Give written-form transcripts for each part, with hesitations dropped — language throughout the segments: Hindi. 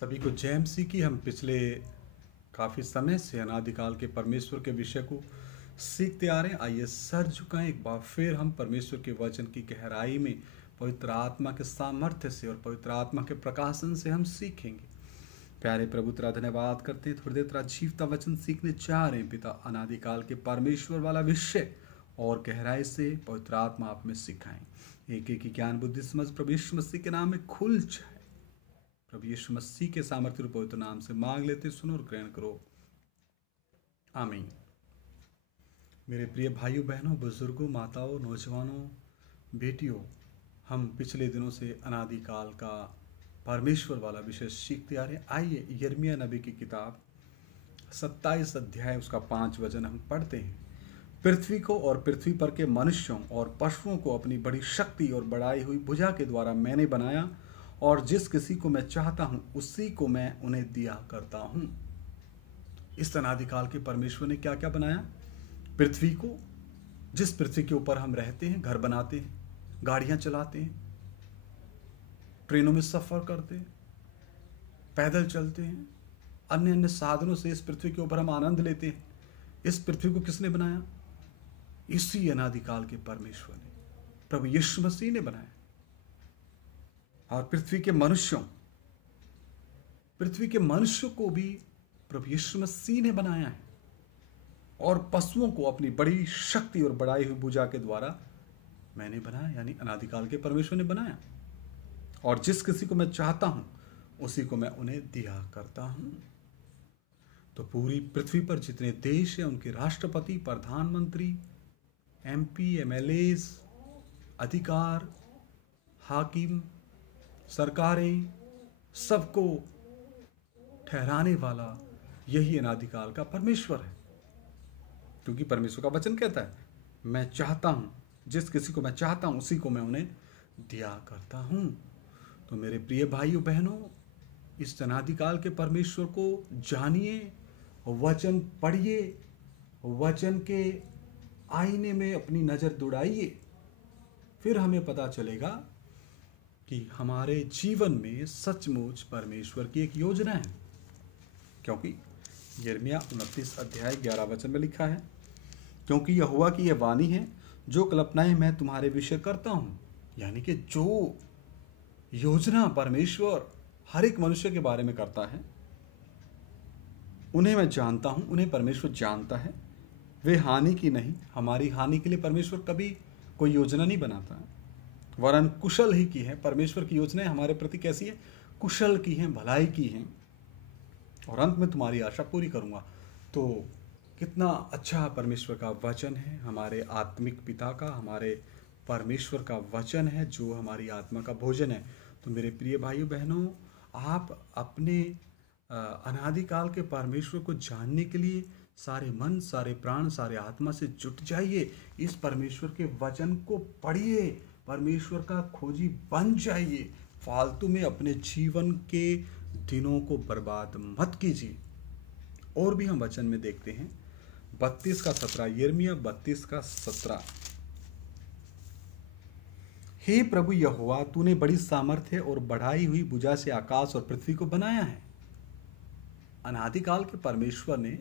सभी को जय मसीह की। हम पिछले काफ़ी समय से अनादिकाल के परमेश्वर के विषय को सीखते आ रहे हैं। आइए सर झुकाएं, एक बार फिर हम परमेश्वर के वचन की गहराई में पवित्र आत्मा के सामर्थ्य से और पवित्र आत्मा के प्रकाशन से हम सीखेंगे। प्यारे प्रभु तेरा धन्यवाद करते हैं, थोड़ी देर तेरा जीवता वचन सीखने जा रहे हैं। पिता, अनादिकाल के परमेश्वर वाला विषय और गहराई से पवित्र आत्मा आप में सिखाएं। एक एक की ज्ञान बुद्धि समझ प्रभु यीशु मसीह के नाम में खुल जाए। प्रभु यीशु मसीह के सामर्थ्य और पवित्र नाम से मांग लेते, सुनो और ग्रहण करो, आमीन। मेरे प्रिय भाइयों बहनों, बुजुर्गों, माताओं, नौजवानों, बेटियों, हम पिछले दिनों से अनादिकाल का परमेश्वर वाला विषय सीखते आ रहे हैं। आइए यिर्मयाह नबी की किताब 27 अध्याय उसका 5 वचन हम पढ़ते हैं। पृथ्वी को और पृथ्वी पर के मनुष्यों और पशुओं को अपनी बड़ी शक्ति और बढ़ाई हुई भुजा के द्वारा मैंने बनाया, और जिस किसी को मैं चाहता हूं उसी को मैं उन्हें दिया करता हूं। इस अनादिकाल के परमेश्वर ने क्या क्या बनाया? पृथ्वी को, जिस पृथ्वी के ऊपर हम रहते हैं, घर बनाते हैं, गाड़ियां चलाते हैं, ट्रेनों में सफर करते हैं, पैदल चलते हैं, अन्य अन्य साधनों से इस पृथ्वी के ऊपर हम आनंद लेते हैं। इस पृथ्वी को किसने बनाया? इसी अनादिकाल के परमेश्वर ने, प्रभु यीशु मसीह ने बनाया। और पृथ्वी के मनुष्यों को भी प्रभु यीशु मसीह ने बनाया है, और पशुओं को अपनी बड़ी शक्ति और बढ़ाई हुई भुजा के द्वारा मैंने बनाया, यानी अनादिकाल के परमेश्वर ने बनाया। और जिस किसी को मैं चाहता हूं उसी को मैं उन्हें दिया करता हूं। तो पूरी पृथ्वी पर जितने देश हैं, उनके राष्ट्रपति, प्रधानमंत्री, एमपी, एमएलए, अधिकार, हाकिम, सरकारें, सबको ठहराने वाला यही अनादिकाल का परमेश्वर है। क्योंकि परमेश्वर का वचन कहता है, मैं चाहता हूं, जिस किसी को मैं चाहता हूं उसी को मैं उन्हें दिया करता हूं। तो मेरे प्रिय भाइयों बहनों, इस अनादिकाल के परमेश्वर को जानिए, वचन पढ़िए, वचन के आईने में अपनी नजर दौड़ाइए, फिर हमें पता चलेगा कि हमारे जीवन में सचमुच परमेश्वर की एक योजना है। क्योंकि यिर्मयाह 29 अध्याय 11 वचन में लिखा है, क्योंकि यहोवा की यह वाणी है, जो कल्पनाएं मैं तुम्हारे विषय करता हूं, यानी कि जो योजना परमेश्वर हर एक मनुष्य के बारे में करता है, उन्हें मैं जानता हूं, उन्हें परमेश्वर जानता है। वे हानि की नहीं, हमारी हानि के लिए परमेश्वर कभी कोई योजना नहीं बनाता है, वरन कुशल ही की है। परमेश्वर की योजनाएं हमारे प्रति कैसी है? कुशल की हैं, भलाई की हैं, और अंत में तुम्हारी आशा पूरी करूंगा। तो कितना अच्छा परमेश्वर का वचन है, हमारे आत्मिक पिता का, हमारे परमेश्वर का वचन है, जो हमारी आत्मा का भोजन है। तो मेरे प्रिय भाइयों बहनों, आप अपने अनादिकाल के परमेश्वर को जानने के लिए सारे मन, सारे प्राण, सारे आत्मा से जुट जाइए। इस परमेश्वर के वचन को पढ़िए, परमेश्वर का खोजी बन जाइए। फालतू में अपने जीवन के दिनों को बर्बाद मत कीजिए। और भी हम वचन में देखते हैं 32 का 17, यिर्मयाह 32 का 17। हे प्रभु यहोवा, तूने बड़ी सामर्थ्य और बढ़ाई हुई भुजा से आकाश और पृथ्वी को बनाया है। अनादिकाल के परमेश्वर ने,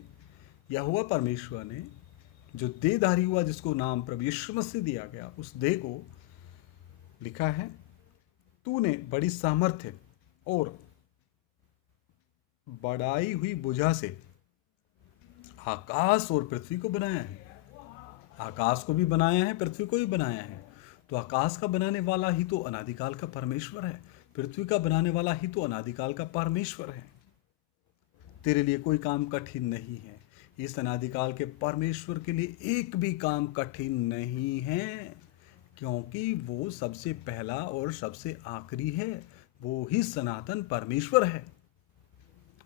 यहोवा परमेश्वर ने, जो देहधारी हुआ, जिसको नाम प्रभु यीशु मसीह दिया गया, उस देह को लिखा है, तूने बड़ी सामर्थ्य और बढ़ाई हुई भुजा से आकाश और पृथ्वी को बनाया है। आकाश को भी बनाया है, पृथ्वी को भी बनाया है। तो आकाश का बनाने वाला ही तो अनादिकाल का परमेश्वर है, पृथ्वी का बनाने वाला ही तो अनादिकाल का परमेश्वर है। तेरे लिए कोई काम कठिन नहीं है। इस अनादिकाल के परमेश्वर के लिए एक भी काम कठिन नहीं है, क्योंकि वो सबसे पहला और सबसे आखिरी है। वो ही सनातन परमेश्वर है।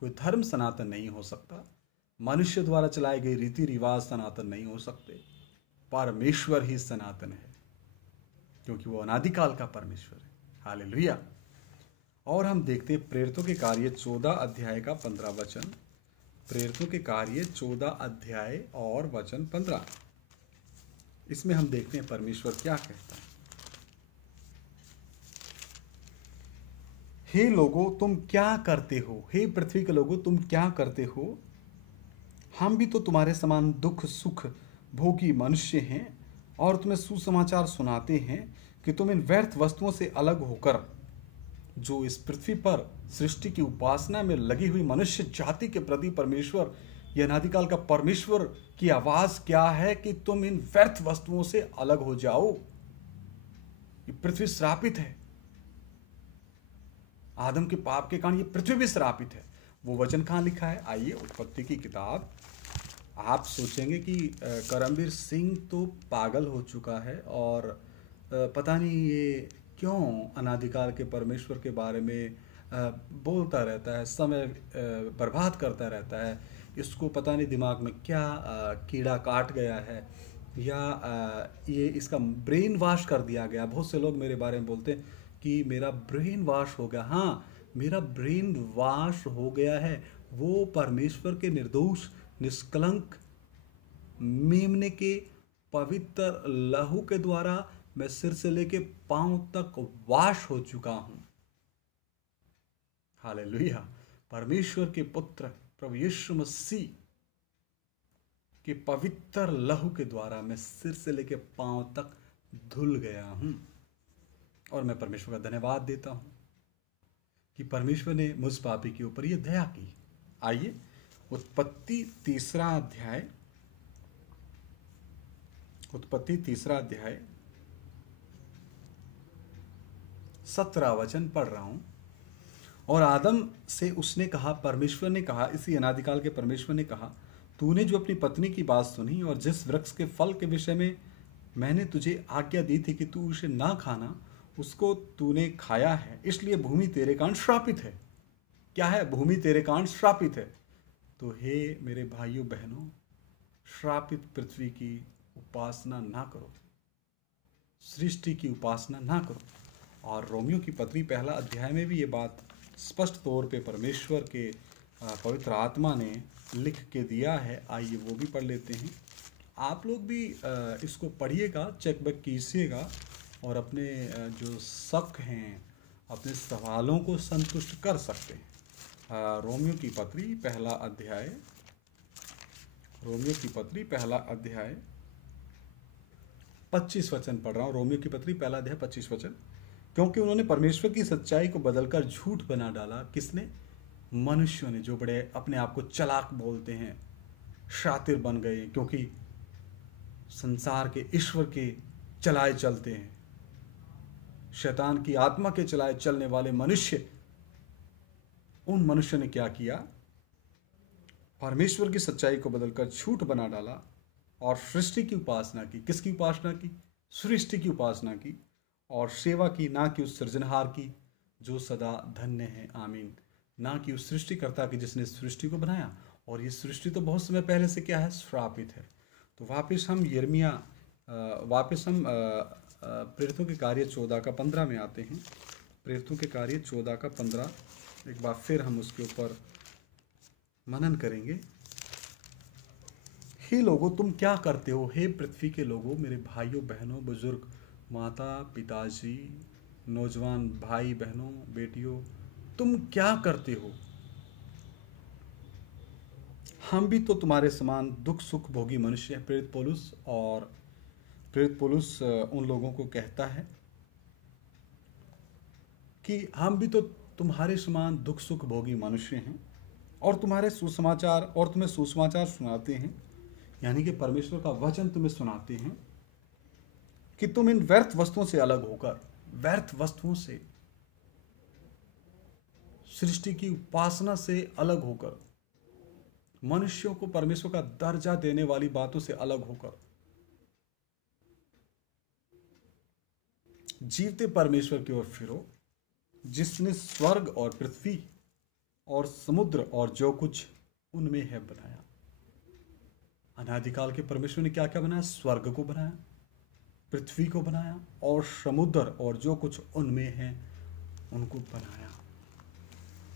कोई धर्म सनातन नहीं हो सकता, मनुष्य द्वारा चलाए गए रीति रिवाज सनातन नहीं हो सकते। परमेश्वर ही सनातन है, क्योंकि वो अनादिकाल का परमेश्वर है। हालेलुया। और हम देखते हैं प्रेरितों के कार्य 14 अध्याय का 15 वचन। प्रेरितों के कार्य 14 अध्याय और वचन 15। इसमें हम देखते हैं परमेश्वर क्या कहता है। हे लोगों तुम क्या करते हो, हे पृथ्वी के लोगों तुम क्या करते हो। हम भी तो तुम्हारे समान दुख सुख भोगी मनुष्य हैं और तुम्हें सुसमाचार सुनाते हैं कि तुम इन व्यर्थ वस्तुओं से अलग होकर जो इस पृथ्वी पर सृष्टि की उपासना में लगी हुई मनुष्य जाति के प्रति परमेश्वर, यह अनादिकाल का परमेश्वर की आवाज क्या है कि तुम इन व्यर्थ वस्तुओं से अलग हो जाओ। ये पृथ्वी श्रापित है। आदम के पाप के कारण ये पृथ्वी भी श्रापित है। वो वचन कहाँ लिखा है? आइए उत्पत्ति की किताब। आप सोचेंगे कि करमवीर सिंह तो पागल हो चुका है और पता नहीं ये क्यों अनादिकाल के परमेश्वर के बारे में बोलता रहता है, समय बर्बाद करता रहता है। इसको पता नहीं दिमाग में क्या कीड़ा काट गया है या ये इसका ब्रेन वॉश कर दिया गया। बहुत से लोग मेरे बारे में बोलते हैं कि मेरा ब्रेन वॉश हो गया। हाँ, मेरा ब्रेन वॉश हो गया है। वो परमेश्वर के निर्दोष निष्कलंक मेमने के पवित्र लहू के द्वारा मैं सिर से लेके पांव तक वाश हो चुका हूं। हालेलुया। परमेश्वर के पुत्र प्रभु यीशु मसीह के पवित्र लहू के द्वारा मैं सिर से लेके पांव तक धुल गया हूं और मैं परमेश्वर का धन्यवाद देता हूं कि परमेश्वर ने मुझ पापी के ऊपर यह दया की। आइए उत्पत्ति तीसरा अध्याय 17 वचन पढ़ रहा हूं। और आदम से उसने कहा, परमेश्वर ने कहा, इसी अनादिकाल के परमेश्वर ने कहा, तूने जो अपनी पत्नी की बात सुनी और जिस वृक्ष के फल के विषय में मैंने तुझे आज्ञा दी थी कि तू उसे ना खाना, उसको तूने खाया है, इसलिए भूमि तेरे कारण श्रापित है। क्या है? भूमि तेरे कारण श्रापित है। तो हे मेरे भाइयों बहनों, श्रापित पृथ्वी की उपासना ना करो, सृष्टि की उपासना ना करो। और रोमियो की पत्री पहला अध्याय में भी ये बात स्पष्ट तौर पे परमेश्वर के पवित्र आत्मा ने लिख के दिया है। आइए वो भी पढ़ लेते हैं। आप लोग भी इसको पढ़िएगा, चेक बैक कीजिएगा और अपने जो शक हैं, अपने सवालों को संतुष्ट कर सकते हैं। रोमियो की पत्री पहला अध्याय 25 वचन पढ़ रहा हूँ। रोमियो की पत्री पहला अध्याय 25 वचन। क्योंकि उन्होंने परमेश्वर की सच्चाई को बदलकर झूठ बना डाला। किसने? मनुष्यों ने, जो बड़े अपने आप को चालाक बोलते हैं, शातिर बन गए, क्योंकि संसार के ईश्वर के चलाए चलते हैं। शैतान की आत्मा के चलाए चलने वाले मनुष्य, उन मनुष्यों ने क्या किया? परमेश्वर की सच्चाई को बदलकर झूठ बना डाला और सृष्टि की उपासना की। किसकी उपासना की? सृष्टि की उपासना की और सेवा की, ना कि उस सृजनहार की जो सदा धन्य है। आमीन। ना कि उस सृष्टिकर्ता की जिसने सृष्टि को बनाया। और ये सृष्टि तो बहुत समय पहले से क्या है? श्रापित है। तो वापस हम प्रेरितों के कार्य 14 का 15 में आते हैं। प्रेरितों के कार्य 14 का 15 एक बार फिर हम उसके ऊपर मनन करेंगे। हे लोगों तुम क्या करते हो, हे पृथ्वी के लोगों, मेरे भाइयों बहनों, बुजुर्ग, माता पिताजी, नौजवान भाई बहनों, बेटियों, तुम क्या करते हो। हम भी तो तुम्हारे समान दुख सुख भोगी मनुष्य हैं। प्रेरित पौलुस उन लोगों को कहता है कि हम भी तो तुम्हारे समान दुख सुख भोगी मनुष्य हैं और तुम्हें सुसमाचार सुनाते हैं, यानी कि परमेश्वर का वचन तुम्हें सुनाते हैं कि तुम इन व्यर्थ वस्तुओं से अलग होकर, व्यर्थ वस्तुओं से, सृष्टि की उपासना से अलग होकर, मनुष्यों को परमेश्वर का दर्जा देने वाली बातों से अलग होकर जीवते परमेश्वर की ओर फिरो, जिसने स्वर्ग और पृथ्वी और समुद्र और जो कुछ उनमें है बनाया। अनादिकाल के परमेश्वर ने क्या क्या बनाया? स्वर्ग को बनाया, पृथ्वी को बनाया और समुद्र और जो कुछ उनमें है उनको बनाया।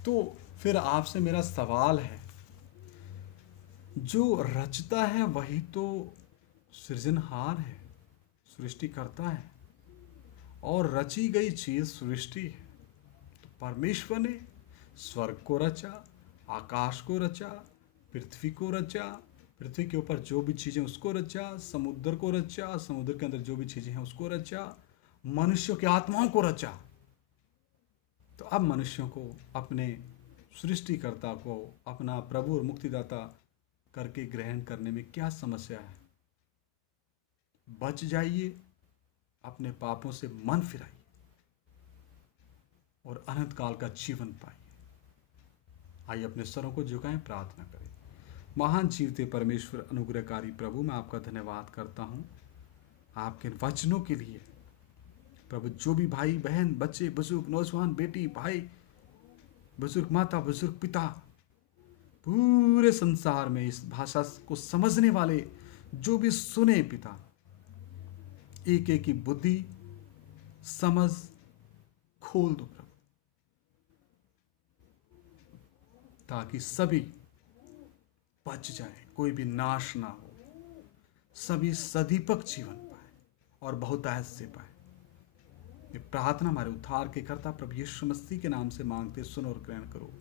तो फिर आपसे मेरा सवाल है, जो रचता है वही तो सृजनहार है, सृष्टि करता है, और रची गई चीज सृष्टि है। तो परमेश्वर ने स्वर्ग को रचा, आकाश को रचा, पृथ्वी को रचा, पृथ्वी के ऊपर जो भी चीज़ें उसको रचा, समुद्र को रचा, समुद्र के अंदर जो भी चीज़ें हैं उसको रचा, मनुष्यों की आत्माओं को रचा। तो अब मनुष्यों को अपने सृष्टिकर्ता को अपना प्रभु और मुक्तिदाता करके ग्रहण करने में क्या समस्या है? बच जाइए, अपने पापों से मन फिराइए और अनंत काल का जीवन पाइए। आइए अपने स्वरों को झुकाएं, प्रार्थना करें। महान जीवते परमेश्वर, अनुग्रहकारी प्रभु, मैं आपका धन्यवाद करता हूं आपके वचनों के लिए। प्रभु, जो भी भाई बहन, बच्चे, बुजुर्ग, नौजवान, बेटी, भाई, बुजुर्ग माता, बुजुर्ग पिता, पूरे संसार में इस भाषा को समझने वाले जो भी सुने पिता, एक एक की बुद्धि समझ खोल दो प्रभु, ताकि सभी बच जाए, कोई भी नाश ना हो, सभी सदीपक जीवन पाए और बहुतायत से पाए। ये प्रार्थना हमारे उद्धार के कर्ता प्रभु यीशु मसीह के नाम से मांगते, सुनो और ग्रहण करो,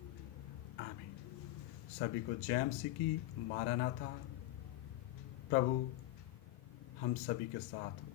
आमीन। सभी को जय मसीह की। मारानाथा। प्रभु हम सभी के साथ हो।